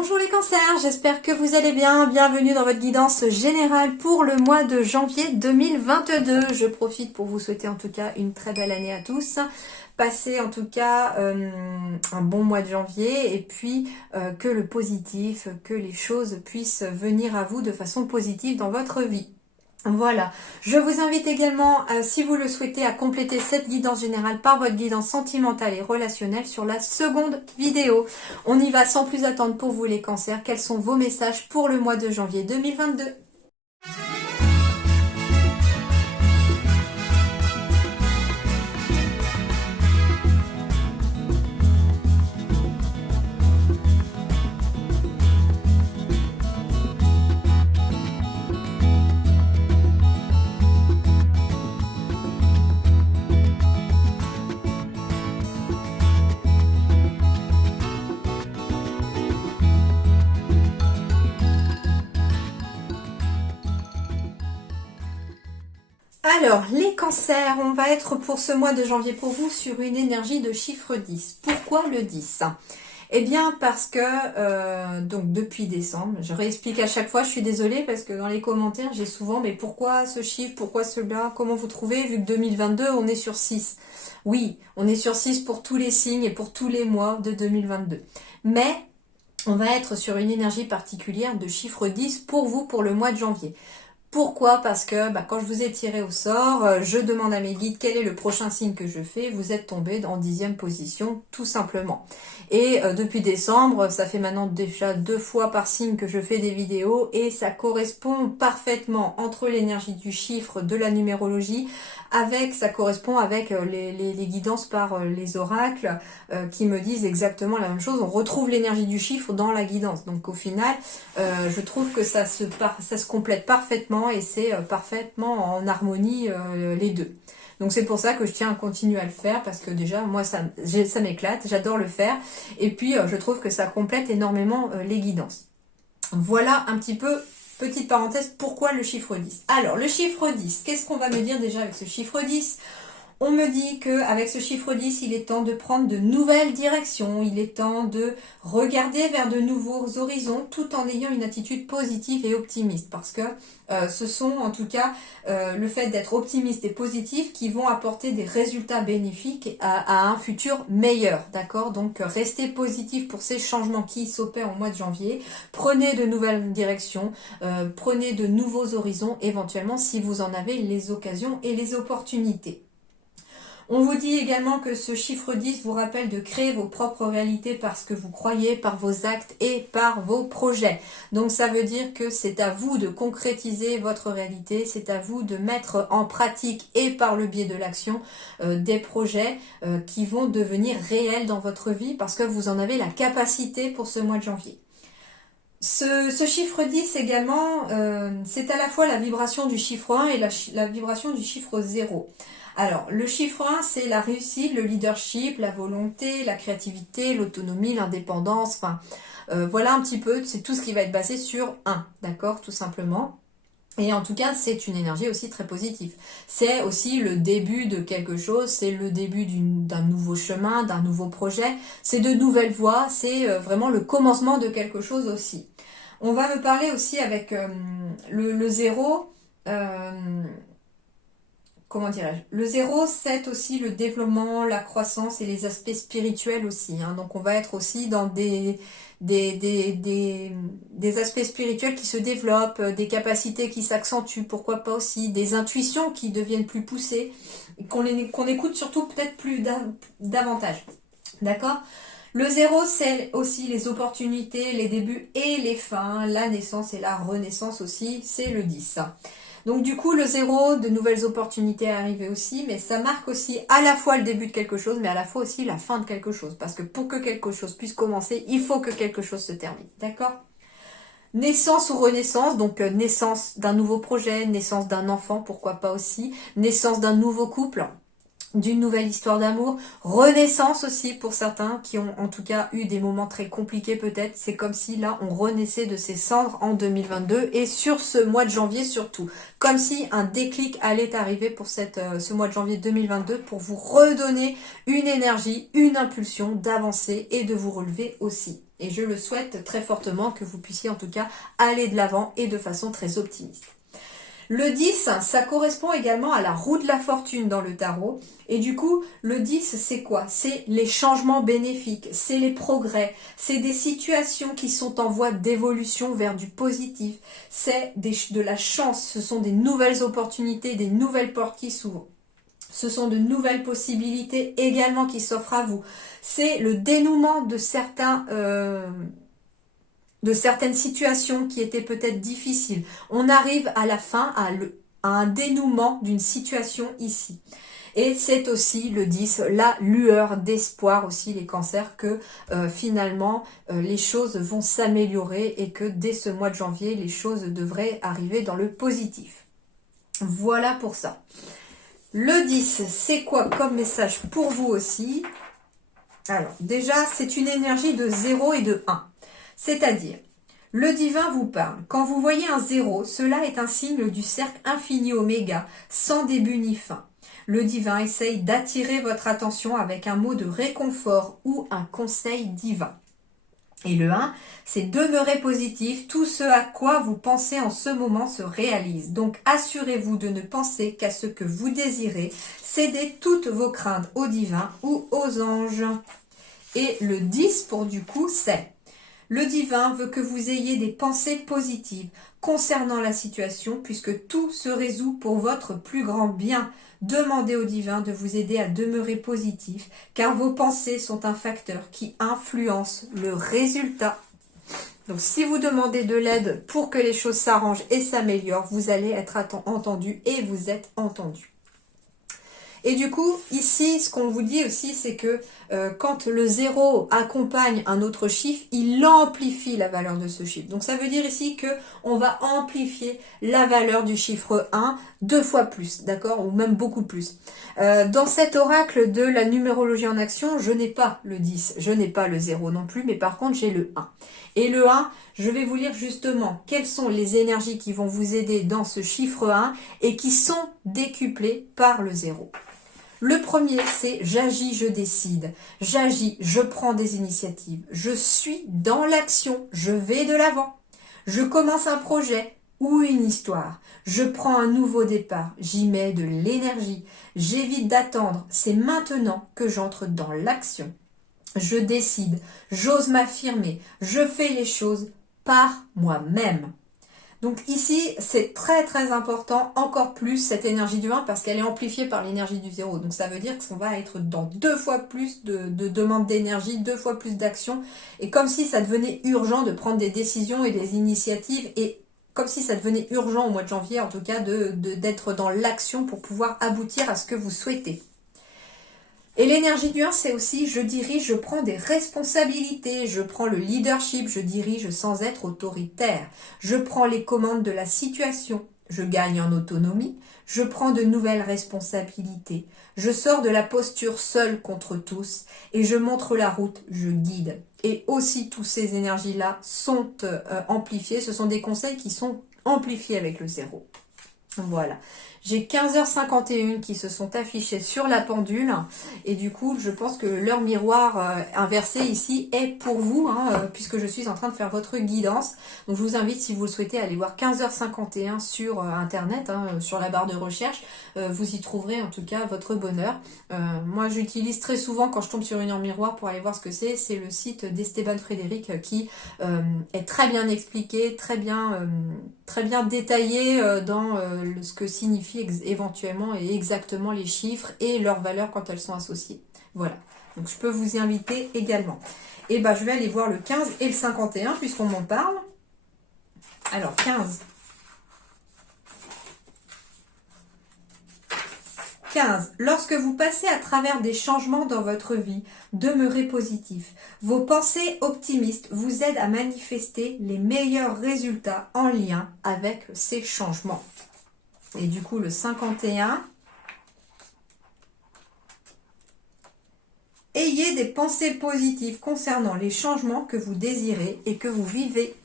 Bonjour les cancers, j'espère que vous allez bien. Bienvenue dans votre guidance générale pour le mois de janvier 2022. Je profite pour vous souhaiter en tout cas une très belle année à tous. Passez en tout cas un bon mois de janvier et puis que le positif, que les choses puissent venir à vous de façon positive dans votre vie. Voilà, je vous invite également, si vous le souhaitez, à compléter cette guidance générale par votre guidance sentimentale et relationnelle sur la seconde vidéo. On y va sans plus attendre pour vous les cancers. Quels sont vos messages pour le mois de janvier 2022 ? Alors, les cancers, on va être pour ce mois de janvier pour vous sur une énergie de chiffre 10. Pourquoi le 10 ? Eh bien, parce que, donc depuis décembre, je réexplique à chaque fois, je suis désolée parce que dans les commentaires, j'ai souvent, mais pourquoi ce chiffre, pourquoi celui-là, comment vous trouvez, vu que 2022, on est sur 6. Oui, on est sur 6 pour tous les signes et pour tous les mois de 2022. Mais on va être sur une énergie particulière de chiffre 10 pour vous pour le mois de janvier. Pourquoi ? Parce que quand je vous ai tiré au sort, je demande à mes guides quel est le prochain signe que je fais. Vous êtes tombé en 10e position, tout simplement. Et depuis décembre, ça fait maintenant déjà 2 fois par signe que je fais des vidéos et ça correspond parfaitement entre l'énergie du chiffre, de la numérologie, ça correspond avec les guidances par les oracles qui me disent exactement la même chose. On retrouve l'énergie du chiffre dans la guidance. Donc au final, je trouve que ça se complète parfaitement et c'est parfaitement en harmonie les deux. Donc c'est pour ça que je tiens à continuer à le faire parce que déjà moi ça m'éclate, j'adore le faire et puis je trouve que ça complète énormément les guidances. Voilà un petit peu, petite parenthèse, pourquoi le chiffre 10. Alors le chiffre 10, qu'est-ce qu'on va me dire déjà avec ce chiffre 10 ? On me dit qu'avec ce chiffre 10, il est temps de prendre de nouvelles directions, il est temps de regarder vers de nouveaux horizons tout en ayant une attitude positive et optimiste parce que ce sont en tout cas le fait d'être optimiste et positif qui vont apporter des résultats bénéfiques à un futur meilleur, d'accord ? Donc restez positif pour ces changements qui s'opèrent au mois de janvier, prenez de nouvelles directions, prenez de nouveaux horizons éventuellement si vous en avez les occasions et les opportunités. On vous dit également que ce chiffre 10 vous rappelle de créer vos propres réalités par ce que vous croyez, par vos actes et par vos projets. Donc ça veut dire que c'est à vous de concrétiser votre réalité, c'est à vous de mettre en pratique et par le biais de l'action des projets qui vont devenir réels dans votre vie parce que vous en avez la capacité pour ce mois de janvier. Ce chiffre 10 également, c'est à la fois la vibration du chiffre 1 et la vibration du chiffre 0. Alors, le chiffre 1, c'est la réussite, le leadership, la volonté, la créativité, l'autonomie, l'indépendance, enfin, voilà un petit peu, c'est tout ce qui va être basé sur 1, d'accord, tout simplement. Et en tout cas, c'est une énergie aussi très positive. C'est aussi le début de quelque chose, c'est le début d'un nouveau chemin, d'un nouveau projet, c'est de nouvelles voies, c'est vraiment le commencement de quelque chose aussi. On va me parler aussi avec le 0... comment dirais-je ? Le 0, c'est aussi le développement, la croissance et les aspects spirituels aussi. Hein. Donc on va être aussi dans des aspects spirituels qui se développent, des capacités qui s'accentuent, pourquoi pas aussi, des intuitions qui deviennent plus poussées, qu'on écoute surtout peut-être plus davantage. D'accord ? Le 0, c'est aussi les opportunités, les débuts et les fins, la naissance et la renaissance aussi, c'est le 10. Donc du coup, le 0, de nouvelles opportunités arrivent aussi, mais ça marque aussi à la fois le début de quelque chose, mais à la fois aussi la fin de quelque chose. Parce que pour que quelque chose puisse commencer, il faut que quelque chose se termine. D'accord ? Naissance ou renaissance, donc naissance d'un nouveau projet, naissance d'un enfant, pourquoi pas aussi, naissance d'un nouveau couple, d'une nouvelle histoire d'amour, renaissance aussi pour certains qui ont en tout cas eu des moments très compliqués peut-être, c'est comme si là on renaissait de ses cendres en 2022 et sur ce mois de janvier surtout, comme si un déclic allait arriver pour ce mois de janvier 2022 pour vous redonner une énergie, une impulsion d'avancer et de vous relever aussi. Et je le souhaite très fortement que vous puissiez en tout cas aller de l'avant et de façon très optimiste. Le 10, ça correspond également à la roue de la fortune dans le tarot. Et du coup, le 10, c'est quoi? C'est les changements bénéfiques, c'est les progrès, c'est des situations qui sont en voie d'évolution vers du positif, c'est de la chance, ce sont des nouvelles opportunités, des nouvelles portes qui s'ouvrent. Ce sont de nouvelles possibilités également qui s'offrent à vous. C'est le dénouement de certaines situations qui étaient peut-être difficiles. On arrive à la fin à un dénouement d'une situation ici. Et c'est aussi le 10, la lueur d'espoir aussi, les cancers, que finalement les choses vont s'améliorer et que dès ce mois de janvier, les choses devraient arriver dans le positif. Voilà pour ça. Le 10, c'est quoi comme message pour vous aussi? Alors, déjà, c'est une énergie de 0 et de 1. C'est-à-dire, le divin vous parle. Quand vous voyez un 0, cela est un signe du cercle infini oméga, sans début ni fin. Le divin essaye d'attirer votre attention avec un mot de réconfort ou un conseil divin. Et le 1, c'est demeurer positif, tout ce à quoi vous pensez en ce moment se réalise. Donc assurez-vous de ne penser qu'à ce que vous désirez, cédez toutes vos craintes au divin ou aux anges. Et le 10 pour du coup, c'est: le divin veut que vous ayez des pensées positives concernant la situation puisque tout se résout pour votre plus grand bien. Demandez au divin de vous aider à demeurer positif car vos pensées sont un facteur qui influence le résultat. Donc si vous demandez de l'aide pour que les choses s'arrangent et s'améliorent, vous allez être entendu et vous êtes entendu. Et du coup, ici, ce qu'on vous dit aussi, c'est que quand le 0 accompagne un autre chiffre, il amplifie la valeur de ce chiffre. Donc ça veut dire ici que on va amplifier la valeur du chiffre 1 2 fois plus, d'accord? Ou même beaucoup plus. Dans cet oracle de la numérologie en action, je n'ai pas le 10, je n'ai pas le 0 non plus, mais par contre j'ai le 1. Et le 1, je vais vous lire justement quelles sont les énergies qui vont vous aider dans ce chiffre 1 et qui sont décuplées par le 0. Le premier, c'est j'agis, je décide. J'agis, je prends des initiatives. Je suis dans l'action, je vais de l'avant. Je commence un projet ou une histoire. Je prends un nouveau départ, j'y mets de l'énergie. J'évite d'attendre, c'est maintenant que j'entre dans l'action. Je décide, j'ose m'affirmer, je fais les choses par moi-même. Donc ici, c'est très très important, encore plus cette énergie du 1 parce qu'elle est amplifiée par l'énergie du 0. Donc ça veut dire qu'on va être dans 2 fois plus de demandes d'énergie, 2 fois plus d'action. Et comme si ça devenait urgent de prendre des décisions et des initiatives et comme si ça devenait urgent au mois de janvier, en tout cas, d'être dans l'action pour pouvoir aboutir à ce que vous souhaitez. Et l'énergie du 1, c'est aussi je dirige, je prends des responsabilités, je prends le leadership, je dirige sans être autoritaire. Je prends les commandes de la situation, je gagne en autonomie, je prends de nouvelles responsabilités. Je sors de la posture seule contre tous et je montre la route, je guide. Et aussi, toutes ces énergies-là sont amplifiées. Ce sont des conseils qui sont amplifiés avec le 0. Voilà. J'ai 15h51 qui se sont affichées sur la pendule et du coup je pense que l'heure miroir inversée ici est pour vous puisque je suis en train de faire votre guidance. Donc je vous invite, si vous le souhaitez, à aller voir 15h51 sur internet, sur la barre de recherche. Vous y trouverez en tout cas votre bonheur. Moi j'utilise très souvent quand je tombe sur une heure miroir pour aller voir ce que c'est. C'est le site d'Esteban Frédéric qui est très bien expliqué, très bien détaillé dans ce que signifie éventuellement et exactement les chiffres et leurs valeurs quand elles sont associées. Voilà, donc je peux vous y inviter également. Et ben je vais aller voir le 15 et le 51 puisqu'on m'en parle. Alors 15. 15. Lorsque vous passez à travers des changements dans votre vie, demeurez positif. Vos pensées optimistes vous aident à manifester les meilleurs résultats en lien avec ces changements. Et du coup, le 51. Ayez des pensées positives concernant les changements que vous désirez et que vous vivez.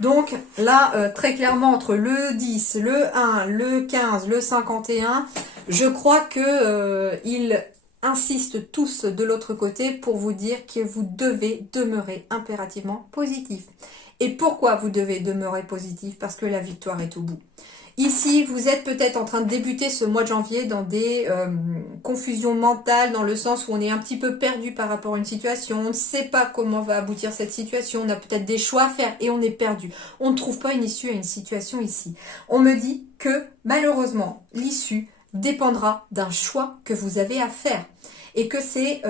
Donc là, très clairement, entre le 10, le 1, le 15, le 51, je crois que il insistent tous de l'autre côté pour vous dire que vous devez demeurer impérativement positif. Et pourquoi vous devez demeurer positif? Parce que la victoire est au bout. Ici, vous êtes peut-être en train de débuter ce mois de janvier dans des confusions mentales, dans le sens où on est un petit peu perdu par rapport à une situation, on ne sait pas comment va aboutir cette situation, on a peut-être des choix à faire et on est perdu. On ne trouve pas une issue à une situation ici. On me dit que malheureusement, l'issue dépendra d'un choix que vous avez à faire. Et que c'est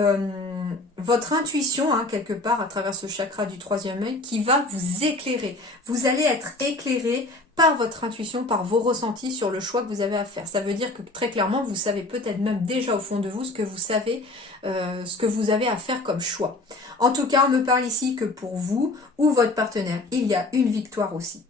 votre intuition, hein, quelque part, à travers ce chakra du troisième œil, qui va vous éclairer. Vous allez être éclairé par votre intuition, par vos ressentis sur le choix que vous avez à faire. Ça veut dire que très clairement, vous savez peut-être même déjà au fond de vous ce que vous savez, ce que vous avez à faire comme choix. En tout cas, on me parle ici que pour vous ou votre partenaire, il y a une victoire aussi.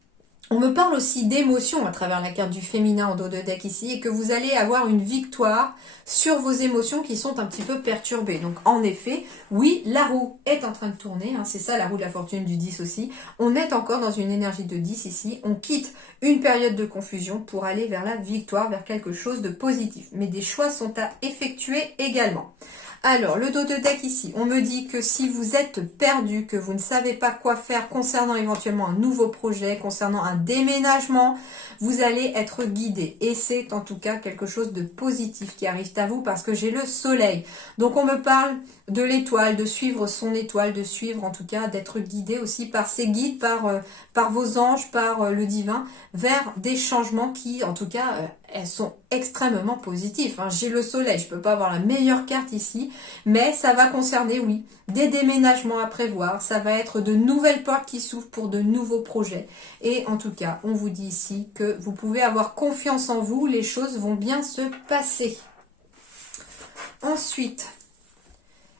On me parle aussi d'émotions à travers la carte du féminin en dos de deck ici et que vous allez avoir une victoire sur vos émotions qui sont un petit peu perturbées. Donc en effet, oui, la roue est en train de tourner, hein, c'est ça la roue de la fortune du 10 aussi. On est encore dans une énergie de 10 ici, on quitte une période de confusion pour aller vers la victoire, vers quelque chose de positif. Mais des choix sont à effectuer également. Alors, le dos de deck ici, on me dit que si vous êtes perdu, que vous ne savez pas quoi faire concernant éventuellement un nouveau projet, concernant un déménagement, vous allez être guidé. Et c'est en tout cas quelque chose de positif qui arrive à vous parce que j'ai le soleil. Donc, on me parle de l'étoile, de suivre son étoile, de suivre en tout cas, d'être guidé aussi par ses guides, par vos anges, par le divin, vers des changements qui, en tout cas, elles sont extrêmement positifs. Hein. J'ai le soleil, je peux pas avoir la meilleure carte ici, mais ça va concerner, oui, des déménagements à prévoir, ça va être de nouvelles portes qui s'ouvrent pour de nouveaux projets. Et en tout cas, on vous dit ici que vous pouvez avoir confiance en vous, les choses vont bien se passer. Ensuite,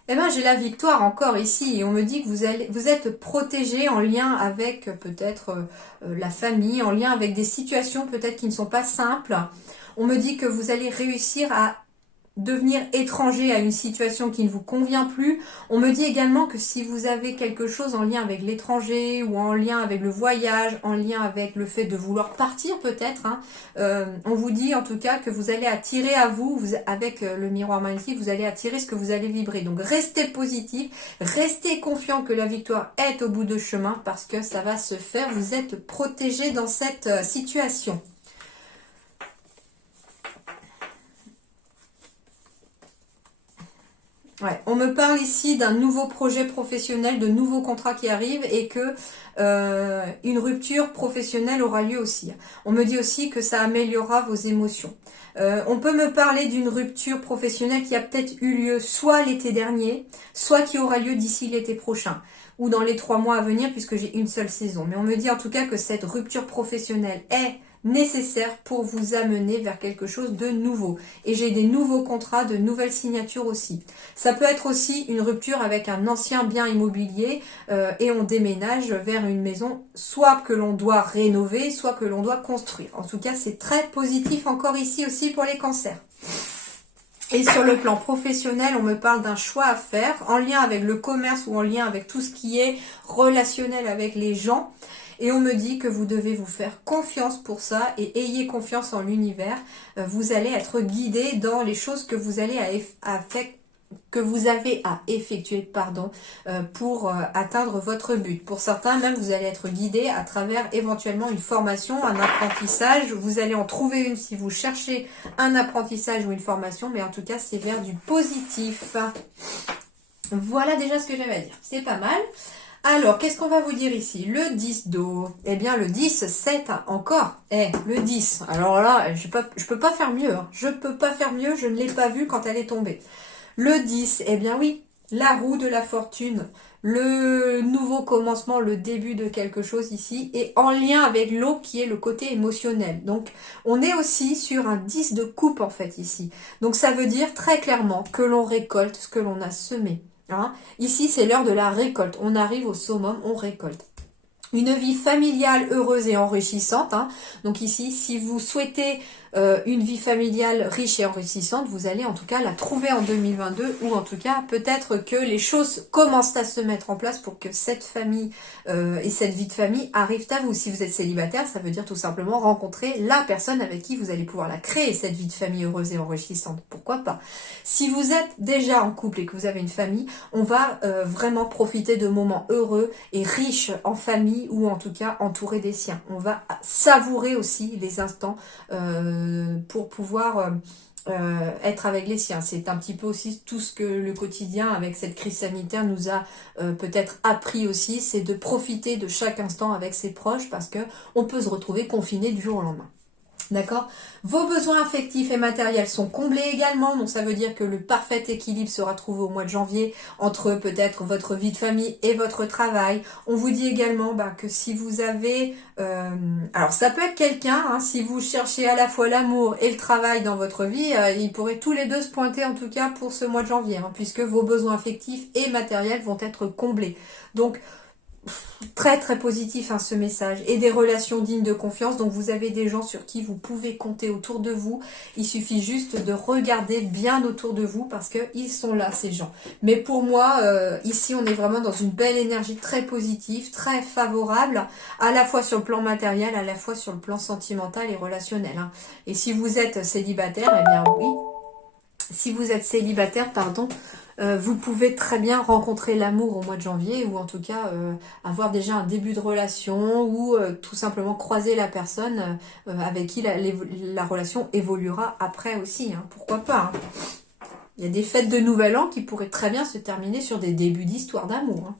eh ben, j'ai la victoire encore ici et on me dit que vous êtes protégé en lien avec peut-être la famille, en lien avec des situations peut-être qui ne sont pas simples. On me dit que vous allez réussir à devenir étranger à une situation qui ne vous convient plus. On me dit également que si vous avez quelque chose en lien avec l'étranger ou en lien avec le voyage, en lien avec le fait de vouloir partir peut-être, hein, on vous dit en tout cas que vous allez attirer à vous, avec le miroir magnétique, vous allez attirer ce que vous allez vibrer. Donc restez positif, restez confiant que la victoire est au bout de chemin parce que ça va se faire. Vous êtes protégé dans cette situation. Ouais, on me parle ici d'un nouveau projet professionnel, de nouveaux contrats qui arrivent et que une rupture professionnelle aura lieu aussi. On me dit aussi que ça améliorera vos émotions. On peut me parler d'une rupture professionnelle qui a peut-être eu lieu soit l'été dernier, soit qui aura lieu d'ici l'été prochain ou dans les 3 mois à venir puisque j'ai une seule saison. Mais on me dit en tout cas que cette rupture professionnelle est nécessaire pour vous amener vers quelque chose de nouveau. Et j'ai des nouveaux contrats, de nouvelles signatures aussi. Ça peut être aussi une rupture avec un ancien bien immobilier et on déménage vers une maison soit que l'on doit rénover, soit que l'on doit construire. En tout cas, c'est très positif encore ici aussi pour les cancers. Et sur le plan professionnel, on me parle d'un choix à faire en lien avec le commerce ou en lien avec tout ce qui est relationnel avec les gens. Et on me dit que vous devez vous faire confiance pour ça et ayez confiance en l'univers. Vous allez être guidé dans les choses que vous allez avez à effectuer pour atteindre votre but. Pour certains, même, vous allez être guidé à travers éventuellement une formation, un apprentissage. Vous allez en trouver une si vous cherchez un apprentissage ou une formation, mais en tout cas, c'est vers du positif. Voilà déjà ce que j'avais à dire. C'est pas mal. Alors, qu'est-ce qu'on va vous dire ici? Le 10 d'eau. Eh bien, le 10, c'est encore. Le 10. Alors là, je peux pas faire mieux. Hein. Je peux pas faire mieux. Je ne l'ai pas vu quand elle est tombée. Le 10, eh bien oui, la roue de la fortune. Le nouveau commencement, le début de quelque chose ici. Et en lien avec l'eau qui est le côté émotionnel. Donc, on est aussi sur un 10 de coupe en fait ici. Donc, ça veut dire très clairement que l'on récolte ce que l'on a semé. Hein. Ici, c'est l'heure de la récolte. On arrive au summum, on récolte. Une vie familiale heureuse et enrichissante. Hein. Donc ici, si vous souhaitez une vie familiale riche et enrichissante, vous allez en tout cas la trouver en 2022, ou en tout cas peut-être que les choses commencent à se mettre en place pour que cette famille et cette vie de famille arrivent à vous. Si vous êtes célibataire, ça veut dire tout simplement rencontrer la personne avec qui vous allez pouvoir la créer, cette vie de famille heureuse et enrichissante. Pourquoi pas? Si vous êtes déjà en couple et que vous avez une famille, on va vraiment profiter de moments heureux et riches en famille, ou en tout cas entouré des siens. On va savourer aussi les instants pour pouvoir être avec les siens. C'est un petit peu aussi tout ce que le quotidien avec cette crise sanitaire nous a peut-être appris aussi, c'est de profiter de chaque instant avec ses proches, parce que on peut se retrouver confiné du jour au lendemain. D'accord? Vos besoins affectifs et matériels sont comblés également, donc ça veut dire que le parfait équilibre sera trouvé au mois de janvier entre peut-être votre vie de famille et votre travail. On vous dit également que si vous avez... alors ça peut être quelqu'un, hein, si vous cherchez à la fois l'amour et le travail dans votre vie, ils pourraient tous les deux se pointer en tout cas pour ce mois de janvier, hein, puisque vos besoins affectifs et matériels vont être comblés. Donc... très très positif ce message, et des relations dignes de confiance. Donc vous avez des gens sur qui vous pouvez compter autour de vous. Il suffit juste de regarder bien autour de vous, parce que ils sont là, ces gens. Mais pour moi, ici on est vraiment dans une belle énergie très positive, très favorable, à la fois sur le plan matériel, à la fois sur le plan sentimental et relationnel, hein. Et si vous êtes célibataire, eh bien oui, si vous êtes célibataire, pardon, vous pouvez très bien rencontrer l'amour au mois de janvier, ou en tout cas avoir déjà un début de relation, ou tout simplement croiser la personne avec qui la relation évoluera après aussi, hein, pourquoi pas, hein. Il y a des fêtes de Nouvel An qui pourraient très bien se terminer sur des débuts d'histoire d'amour, hein.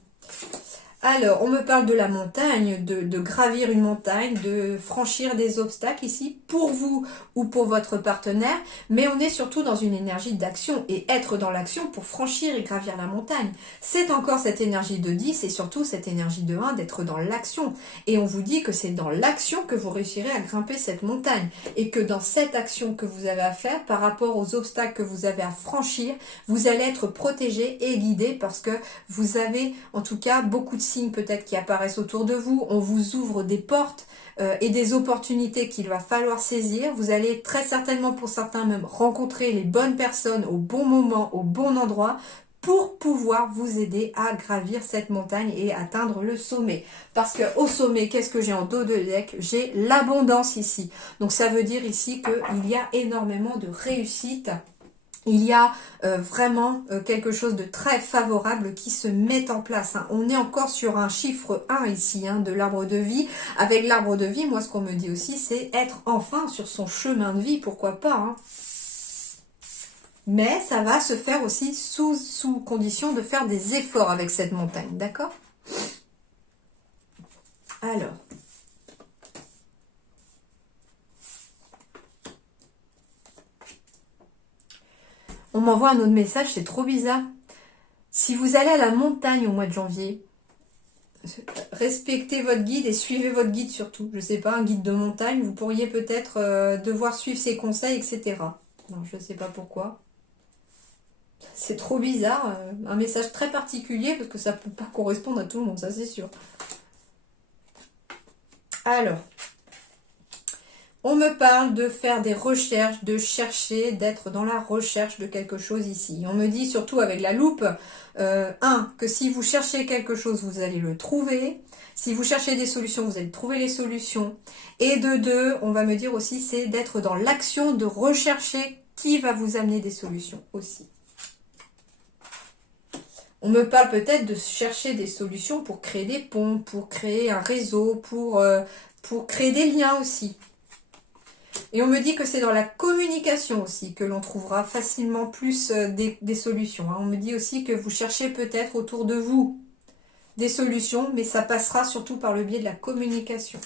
Alors, on me parle de la montagne, de gravir une montagne, de franchir des obstacles ici, pour vous ou pour votre partenaire, mais on est surtout dans une énergie d'action, et être dans l'action pour franchir et gravir la montagne. C'est encore cette énergie de 10 et surtout cette énergie de 1 d'être dans l'action. Et on vous dit que c'est dans l'action que vous réussirez à grimper cette montagne, et que dans cette action que vous avez à faire par rapport aux obstacles que vous avez à franchir, vous allez être protégé et guidé, parce que vous avez en tout cas beaucoup de signes peut-être qui apparaissent autour de vous. On vous ouvre des portes et des opportunités qu'il va falloir saisir. Vous allez très certainement, pour certains même, rencontrer les bonnes personnes au bon moment, au bon endroit, pour pouvoir vous aider à gravir cette montagne et atteindre le sommet. Parce que au sommet, qu'est-ce que j'ai en dos de deck? J'ai l'abondance ici. Donc ça veut dire ici qu'il y a énormément de réussite. Il y a vraiment quelque chose de très favorable qui se met en place, hein. On est encore sur un chiffre 1 ici, hein, de l'arbre de vie. Avec l'arbre de vie, moi ce qu'on me dit aussi, c'est être enfin sur son chemin de vie, pourquoi pas, hein. Mais ça va se faire aussi sous condition de faire des efforts avec cette montagne, d'accord? Alors... on m'envoie un autre message, c'est trop bizarre. Si vous allez à la montagne au mois de janvier, respectez votre guide et suivez votre guide surtout. Je sais pas, un guide de montagne, vous pourriez peut-être devoir suivre ses conseils, etc. Non, je sais pas pourquoi. C'est trop bizarre, un message très particulier, parce que ça peut pas correspondre à tout le monde, ça c'est sûr. Alors... on me parle de faire des recherches, de chercher, d'être dans la recherche de quelque chose ici. On me dit surtout avec la loupe, que si vous cherchez quelque chose, vous allez le trouver. Si vous cherchez des solutions, vous allez trouver les solutions. Et de 2, on va me dire aussi, c'est d'être dans l'action, de rechercher qui va vous amener des solutions aussi. On me parle peut-être de chercher des solutions pour créer des ponts, pour créer un réseau, pour créer des liens aussi. Et on me dit que c'est dans la communication aussi que l'on trouvera facilement plus des solutions, hein. On me dit aussi que vous cherchez peut-être autour de vous des solutions, mais ça passera surtout par le biais de la communication.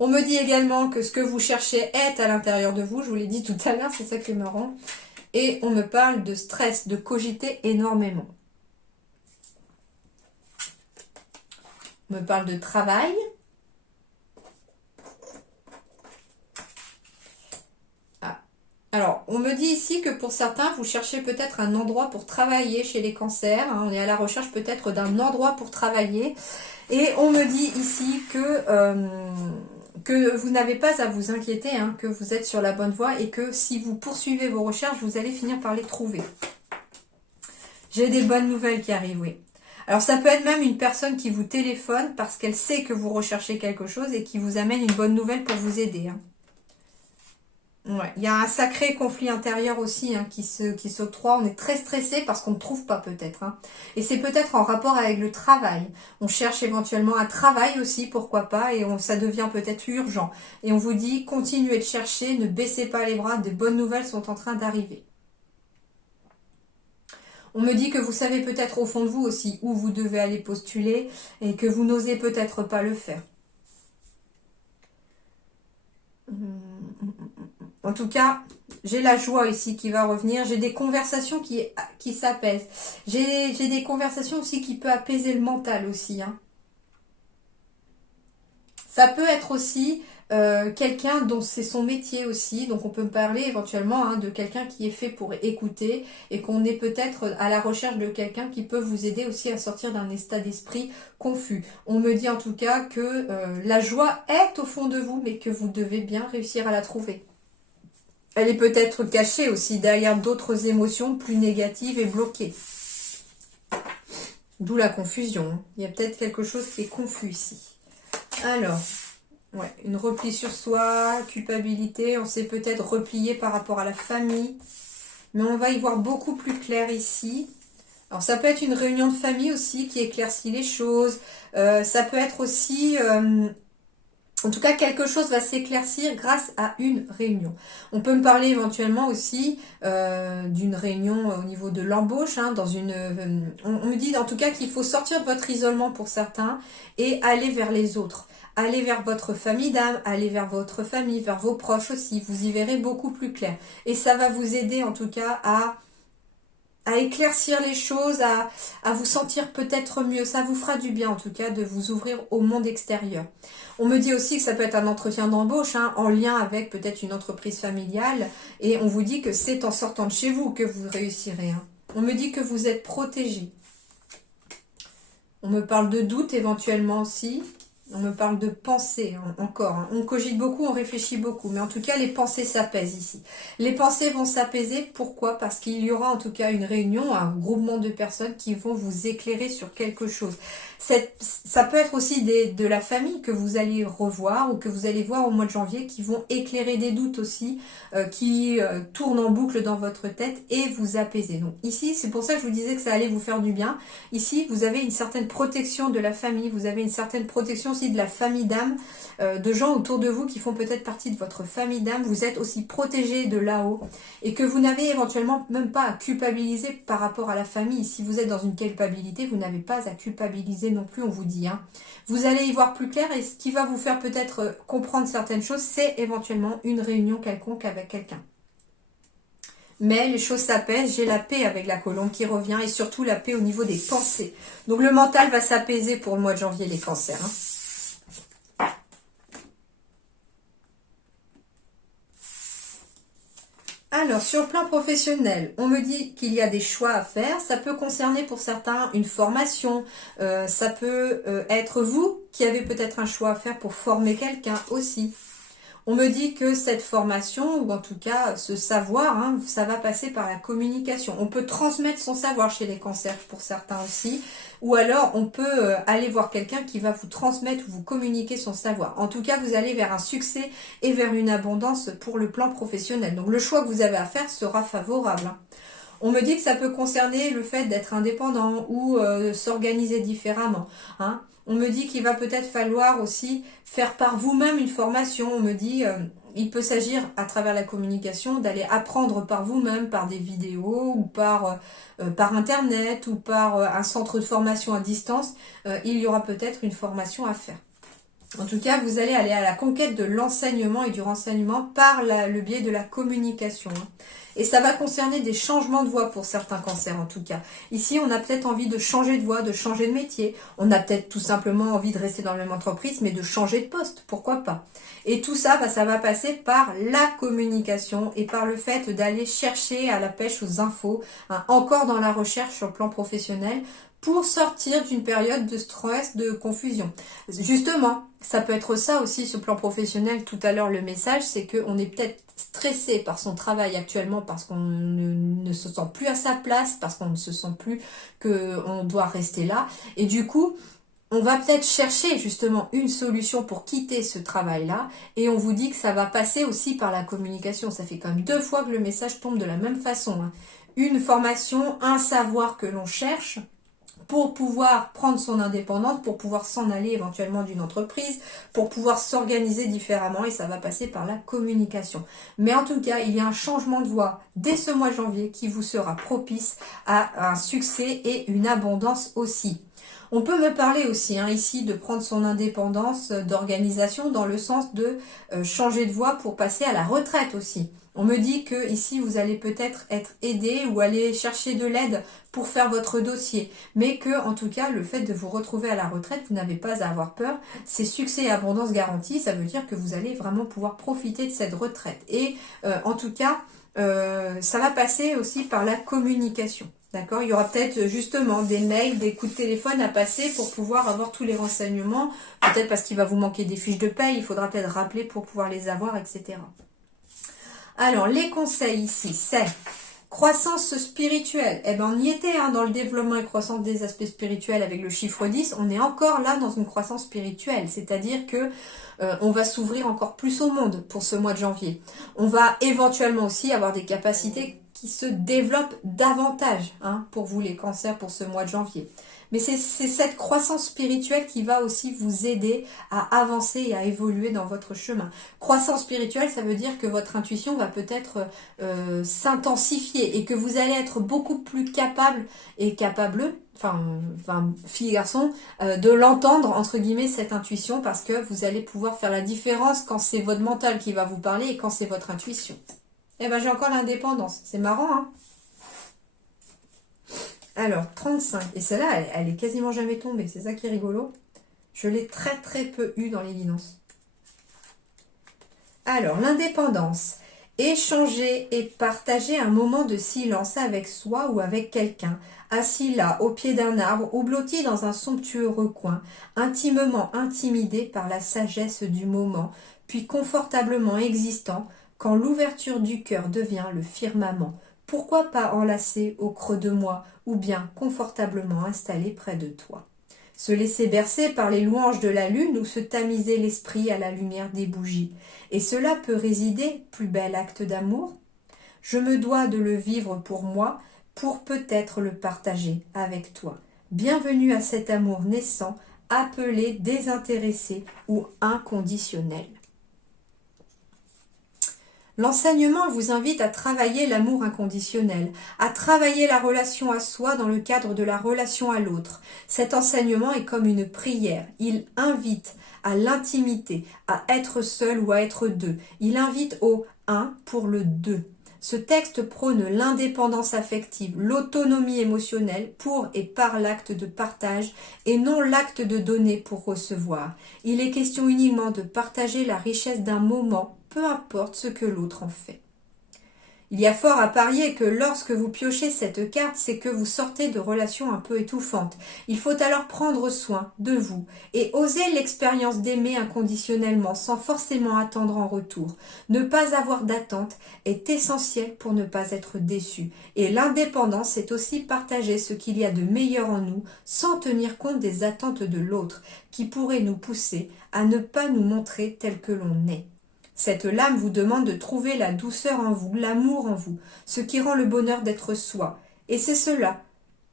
On me dit également que ce que vous cherchez est à l'intérieur de vous, je vous l'ai dit tout à l'heure, c'est ça qui est marrant. Et on me parle de stress, de cogiter énormément. On me parle de travail. Alors, on me dit ici que pour certains, vous cherchez peut-être un endroit pour travailler chez les cancers, hein. On est à la recherche peut-être d'un endroit pour travailler. Et on me dit ici que que vous n'avez pas à vous inquiéter, hein, que vous êtes sur la bonne voie et que si vous poursuivez vos recherches, vous allez finir par les trouver. J'ai des bonnes nouvelles qui arrivent, oui. Alors ça peut être même une personne qui vous téléphone parce qu'elle sait que vous recherchez quelque chose et qui vous amène une bonne nouvelle pour vous aider. Hein. Ouais. Il y a un sacré conflit intérieur aussi hein, qui s'octroie. On est très stressé parce qu'on ne trouve pas peut-être. Hein. Et c'est peut-être en rapport avec le travail. On cherche éventuellement un travail aussi, pourquoi pas, et ça devient peut-être urgent. Et on vous dit, continuez de chercher, ne baissez pas les bras, de bonnes nouvelles sont en train d'arriver. On me dit que vous savez peut-être au fond de vous aussi où vous devez aller postuler et que vous n'osez peut-être pas le faire. En tout cas, j'ai la joie ici qui va revenir. J'ai des conversations qui s'apaisent. J'ai des conversations aussi qui peuvent apaiser le mental aussi. Hein. Ça peut être aussi quelqu'un dont c'est son métier aussi. Donc on peut me parler éventuellement hein, de quelqu'un qui est fait pour écouter et qu'on est peut-être à la recherche de quelqu'un qui peut vous aider aussi à sortir d'un état d'esprit confus. On me dit en tout cas que la joie est au fond de vous mais que vous devez bien réussir à la trouver. Elle est peut-être cachée aussi derrière d'autres émotions plus négatives et bloquées. D'où la confusion. Il y a peut-être quelque chose qui est confus ici. Alors, ouais, une repli sur soi, culpabilité. On s'est peut-être replié par rapport à la famille. Mais on va y voir beaucoup plus clair ici. Alors, ça peut être une réunion de famille aussi qui éclaircit les choses. Ça peut être aussi... en tout cas, quelque chose va s'éclaircir grâce à une réunion. On peut me parler éventuellement aussi d'une réunion au niveau de l'embauche. Hein, on me dit en tout cas qu'il faut sortir de votre isolement pour certains et aller vers les autres. Aller vers votre famille d'âme, aller vers votre famille, vers vos proches aussi. Vous y verrez beaucoup plus clair. Et ça va vous aider en tout cas à éclaircir les choses, à vous sentir peut-être mieux. Ça vous fera du bien en tout cas de vous ouvrir au monde extérieur. On me dit aussi que ça peut être un entretien d'embauche hein, en lien avec peut-être une entreprise familiale et on vous dit que c'est en sortant de chez vous que vous réussirez. Hein. On me dit que vous êtes protégé. On me parle de doute éventuellement aussi. On me parle de pensée encore. Hein. On cogite beaucoup, on réfléchit beaucoup. Mais en tout cas, les pensées s'apaisent ici. Les pensées vont s'apaiser. Pourquoi? Parce qu'il y aura en tout cas une réunion, un groupement de personnes qui vont vous éclairer sur quelque chose. Ça peut être aussi de la famille que vous allez revoir ou que vous allez voir au mois de janvier qui vont éclairer des doutes aussi, qui tournent en boucle dans votre tête et vous apaiser. Donc ici, c'est pour ça que je vous disais que ça allait vous faire du bien. Ici, vous avez une certaine protection de la famille, vous avez une certaine protection aussi de la famille d'âme, de gens autour de vous qui font peut-être partie de votre famille d'âme. Vous êtes aussi protégé de là-haut et que vous n'avez éventuellement même pas à culpabiliser par rapport à la famille. Si vous êtes dans une culpabilité, vous n'avez pas à culpabiliser non plus, on vous dit. Hein. Vous allez y voir plus clair et ce qui va vous faire peut-être comprendre certaines choses, c'est éventuellement une réunion quelconque avec quelqu'un. Mais les choses s'apaisent, j'ai la paix avec la colombe qui revient et surtout la paix au niveau des pensées. Donc le mental va s'apaiser pour le mois de janvier, les cancers. Hein. Alors, sur le plan professionnel, on me dit qu'il y a des choix à faire. Ça peut concerner pour certains une formation. Ça peut être vous qui avez peut-être un choix à faire pour former quelqu'un aussi. On me dit que cette formation, ou en tout cas ce savoir, hein, ça va passer par la communication. On peut transmettre son savoir chez les cancers pour certains aussi. Ou alors on peut aller voir quelqu'un qui va vous transmettre ou vous communiquer son savoir. En tout cas, vous allez vers un succès et vers une abondance pour le plan professionnel. Donc le choix que vous avez à faire sera favorable. Hein. On me dit que ça peut concerner le fait d'être indépendant ou s'organiser différemment. Hein. On me dit qu'il va peut-être falloir aussi faire par vous-même une formation. On me dit il peut s'agir à travers la communication d'aller apprendre par vous-même, par des vidéos ou par internet ou par un centre de formation à distance. Il y aura peut-être une formation à faire. En tout cas, vous allez aller à la conquête de l'enseignement et du renseignement par le biais de la communication. Hein. Et ça va concerner des changements de voie pour certains cancers en tout cas. Ici, on a peut-être envie de changer de voie, de changer de métier. On a peut-être tout simplement envie de rester dans la même entreprise, mais de changer de poste, pourquoi pas. Et tout ça, ça va passer par la communication et par le fait d'aller chercher à la pêche aux infos, hein, encore dans la recherche sur le plan professionnel, pour sortir d'une période de stress, de confusion. Justement, ça peut être ça aussi sur le plan professionnel. Tout à l'heure, le message, c'est qu'on est peut-être stressé par son travail actuellement parce qu'on ne se sent plus à sa place, parce qu'on ne se sent plus qu'on doit rester là. Et du coup, on va peut-être chercher justement une solution pour quitter ce travail-là. Et on vous dit que ça va passer aussi par la communication. Ça fait quand même 2 fois que le message tombe de la même façon, hein. Une formation, un savoir que l'on cherche pour pouvoir prendre son indépendance, pour pouvoir s'en aller éventuellement d'une entreprise, pour pouvoir s'organiser différemment, et ça va passer par la communication. Mais en tout cas, il y a un changement de voie dès ce mois de janvier qui vous sera propice à un succès et une abondance aussi. On peut me parler aussi ici de prendre son indépendance d'organisation dans le sens de changer de voie pour passer à la retraite aussi. On me dit que ici vous allez peut-être être aidé ou aller chercher de l'aide pour faire votre dossier, mais que en tout cas le fait de vous retrouver à la retraite, vous n'avez pas à avoir peur. C'est succès et abondance garantie, ça veut dire que vous allez vraiment pouvoir profiter de cette retraite. Et en tout cas, ça va passer aussi par la communication. D'accord, il y aura peut-être justement des mails, des coups de téléphone à passer pour pouvoir avoir tous les renseignements. Peut-être parce qu'il va vous manquer des fiches de paye, il faudra peut-être rappeler pour pouvoir les avoir, etc. Alors, les conseils ici, c'est croissance spirituelle. Eh ben, on y était dans le développement et croissance des aspects spirituels avec le chiffre 10. On est encore là dans une croissance spirituelle. C'est-à-dire que on va s'ouvrir encore plus au monde pour ce mois de janvier. On va éventuellement aussi avoir des capacités qui se développent davantage pour vous les cancers pour ce mois de janvier. Mais c'est cette croissance spirituelle qui va aussi vous aider à avancer et à évoluer dans votre chemin. Croissance spirituelle, ça veut dire que votre intuition va peut-être s'intensifier et que vous allez être beaucoup plus capable et capable, fille et garçon, de l'entendre, entre guillemets, cette intuition, parce que vous allez pouvoir faire la différence quand c'est votre mental qui va vous parler et quand c'est votre intuition. Eh ben, j'ai encore l'indépendance. C'est marrant, hein? Alors, 35. Et celle-là, elle est quasiment jamais tombée. C'est ça qui est rigolo. Je l'ai très très peu eu dans les guidances. Alors, l'indépendance. Échanger et partager un moment de silence avec soi ou avec quelqu'un, assis là, au pied d'un arbre ou blotti dans un somptueux recoin, intimement intimidé par la sagesse du moment, puis confortablement existant, quand l'ouverture du cœur devient le firmament. Pourquoi pas enlacé au creux de moi, ou bien confortablement installé près de toi. Se laisser bercer par les louanges de la lune ou se tamiser l'esprit à la lumière des bougies. Et cela peut résider, plus bel acte d'amour. Je me dois de le vivre pour moi, pour peut-être le partager avec toi. Bienvenue à cet amour naissant, appelé désintéressé ou inconditionnel. L'enseignement vous invite à travailler l'amour inconditionnel, à travailler la relation à soi dans le cadre de la relation à l'autre. Cet enseignement est comme une prière. Il invite à l'intimité, à être seul ou à être deux. Il invite au un pour le deux. Ce texte prône l'indépendance affective, l'autonomie émotionnelle pour et par l'acte de partage et non l'acte de donner pour recevoir. Il est question uniquement de partager la richesse d'un moment, peu importe ce que l'autre en fait. Il y a fort à parier que lorsque vous piochez cette carte, c'est que vous sortez de relations un peu étouffantes. Il faut alors prendre soin de vous et oser l'expérience d'aimer inconditionnellement sans forcément attendre en retour. Ne pas avoir d'attente est essentiel pour ne pas être déçu. Et l'indépendance, c'est aussi partager ce qu'il y a de meilleur en nous sans tenir compte des attentes de l'autre qui pourraient nous pousser à ne pas nous montrer tel que l'on est. Cette lame vous demande de trouver la douceur en vous, l'amour en vous, ce qui rend le bonheur d'être soi. Et c'est cela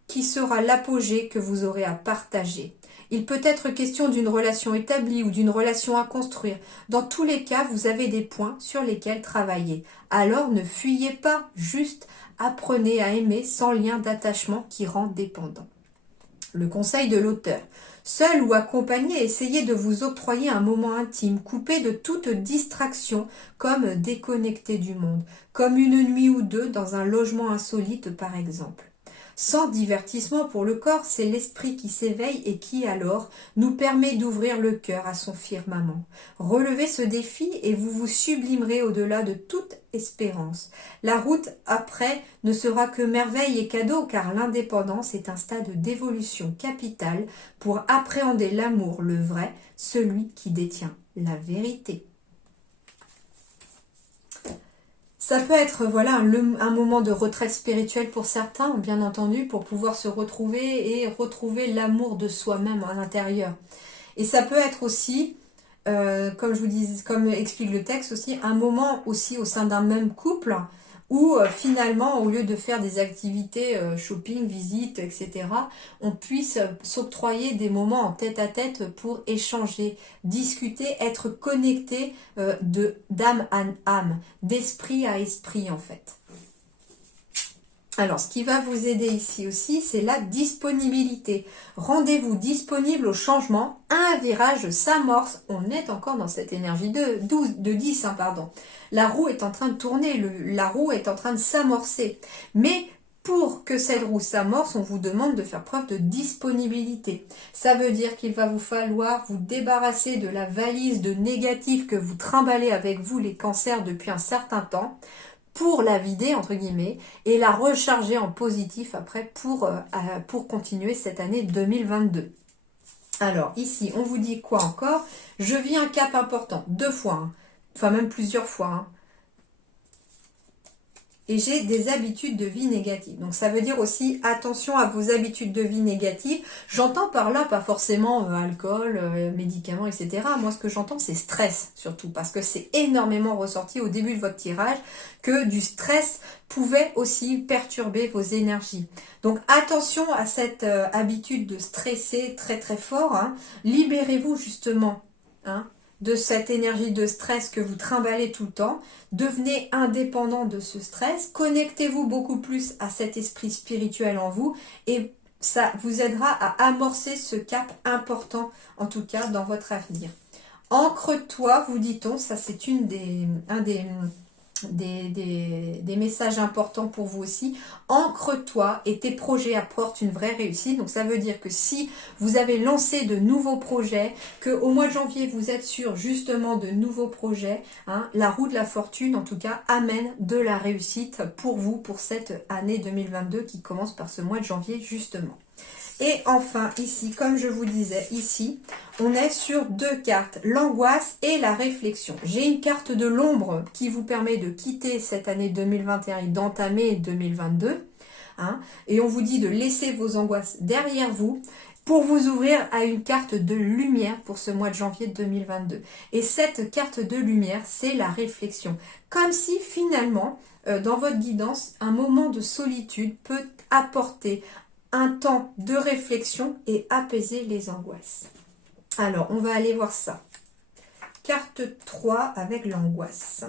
qui sera l'apogée que vous aurez à partager. Il peut être question d'une relation établie ou d'une relation à construire. Dans tous les cas, vous avez des points sur lesquels travailler. Alors ne fuyez pas, juste apprenez à aimer sans lien d'attachement qui rend dépendant. Le conseil de l'auteur. Seul ou accompagné, essayez de vous octroyer un moment intime, coupé de toute distraction, comme déconnecté du monde, comme une nuit ou deux dans un logement insolite par exemple. Sans divertissement pour le corps, c'est l'esprit qui s'éveille et qui alors nous permet d'ouvrir le cœur à son firmament. Relevez ce défi et vous vous sublimerez au-delà de toute espérance. La route après ne sera que merveille et cadeau car l'indépendance est un stade d'évolution capitale pour appréhender l'amour, le vrai, celui qui détient la vérité. Ça peut être voilà un moment de retraite spirituelle pour certains, bien entendu, pour pouvoir se retrouver et retrouver l'amour de soi-même à l'intérieur. Et ça peut être aussi, comme je vous dis, comme explique le texte aussi, un moment aussi au sein d'un même couple où finalement, au lieu de faire des activités shopping, visites, etc., on puisse s'octroyer des moments en tête-à-tête pour échanger, discuter, être connecté d'âme à âme, d'esprit à esprit en fait. Alors, ce qui va vous aider ici aussi, c'est la disponibilité. Rendez-vous disponible au changement. Un virage s'amorce. On est encore dans cette énergie de 10, pardon. La roue est en train de tourner, la roue est en train de s'amorcer. Mais pour que cette roue s'amorce, on vous demande de faire preuve de disponibilité. Ça veut dire qu'il va vous falloir vous débarrasser de la valise de négatif que vous trimballez avec vous, les cancers, depuis un certain temps, pour la vider, entre guillemets, et la recharger en positif après pour continuer cette année 2022. Alors, ici, on vous dit quoi encore? Je vis un cap important, 2 fois, enfin même plusieurs fois, et j'ai des habitudes de vie négatives. Donc ça veut dire aussi attention à vos habitudes de vie négatives. J'entends par là pas forcément alcool, médicaments, etc. Moi ce que j'entends c'est stress surtout parce que c'est énormément ressorti au début de votre tirage que du stress pouvait aussi perturber vos énergies. Donc attention à cette habitude de stresser très très fort. Libérez-vous justement de cette énergie de stress que vous trimballez tout le temps. Devenez indépendant de ce stress, connectez-vous beaucoup plus à cet esprit spirituel en vous et ça vous aidera à amorcer ce cap important, en tout cas dans votre avenir. Ancre-toi, vous dit-on, ça c'est un des messages importants pour vous aussi. Ancre-toi et tes projets apportent une vraie réussite. Donc ça veut dire que si vous avez lancé de nouveaux projets, qu'au mois de janvier vous êtes sur justement de nouveaux projets, la roue de la fortune en tout cas amène de la réussite pour vous pour cette année 2022 qui commence par ce mois de janvier justement. Et enfin, ici, comme je vous disais, ici, on est sur 2 cartes, l'angoisse et la réflexion. J'ai une carte de l'ombre qui vous permet de quitter cette année 2021 et d'entamer 2022. Et on vous dit de laisser vos angoisses derrière vous pour vous ouvrir à une carte de lumière pour ce mois de janvier 2022. Et cette carte de lumière, c'est la réflexion. Comme si finalement, dans votre guidance, un moment de solitude peut apporter un temps de réflexion et apaiser les angoisses. Alors, on va aller voir ça. Carte 3 avec l'angoisse.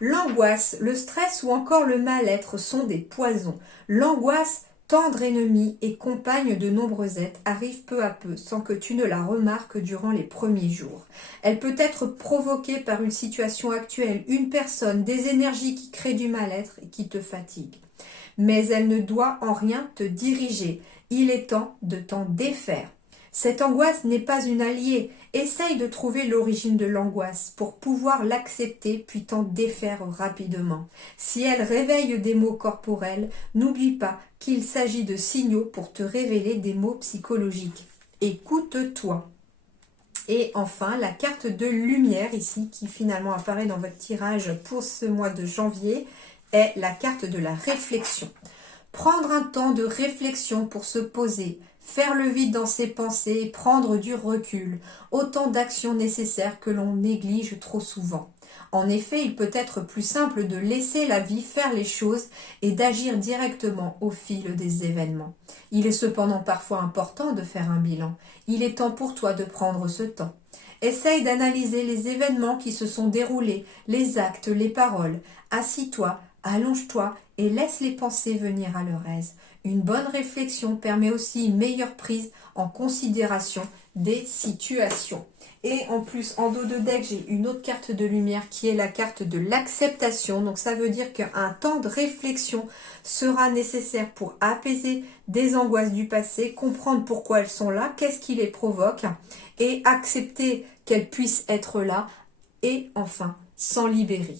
L'angoisse, le stress ou encore le mal-être sont des poisons. L'angoisse, tendre ennemie et compagne de nombreux êtres, arrive peu à peu sans que tu ne la remarques durant les premiers jours. Elle peut être provoquée par une situation actuelle, une personne, des énergies qui créent du mal-être et qui te fatiguent. Mais elle ne doit en rien te diriger. Il est temps de t'en défaire. Cette angoisse n'est pas une alliée. Essaye de trouver l'origine de l'angoisse pour pouvoir l'accepter puis t'en défaire rapidement. Si elle réveille des maux corporels, n'oublie pas qu'il s'agit de signaux pour te révéler des maux psychologiques. Écoute-toi. Et enfin, la carte de lumière ici qui finalement apparaît dans votre tirage pour ce mois de janvier est la carte de la réflexion. Prendre un temps de réflexion pour se poser, faire le vide dans ses pensées et prendre du recul. Autant d'actions nécessaires que l'on néglige trop souvent. En effet, il peut être plus simple de laisser la vie faire les choses et d'agir directement au fil des événements. Il est cependant parfois important de faire un bilan. Il est temps pour toi de prendre ce temps. Essaye d'analyser les événements qui se sont déroulés, les actes, les paroles. Assis-toi, allonge-toi et laisse les pensées venir à leur aise. Une bonne réflexion permet aussi une meilleure prise en considération des situations. Et en plus, en dos de deck, j'ai une autre carte de lumière qui est la carte de l'acceptation. Donc ça veut dire qu'un temps de réflexion sera nécessaire pour apaiser des angoisses du passé, comprendre pourquoi elles sont là, qu'est-ce qui les provoque, et accepter qu'elles puissent être là, et enfin, s'en libérer.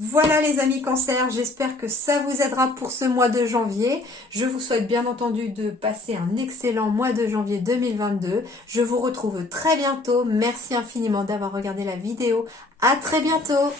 Voilà les amis Cancer, j'espère que ça vous aidera pour ce mois de janvier. Je vous souhaite bien entendu de passer un excellent mois de janvier 2022. Je vous retrouve très bientôt. Merci infiniment d'avoir regardé la vidéo. À très bientôt.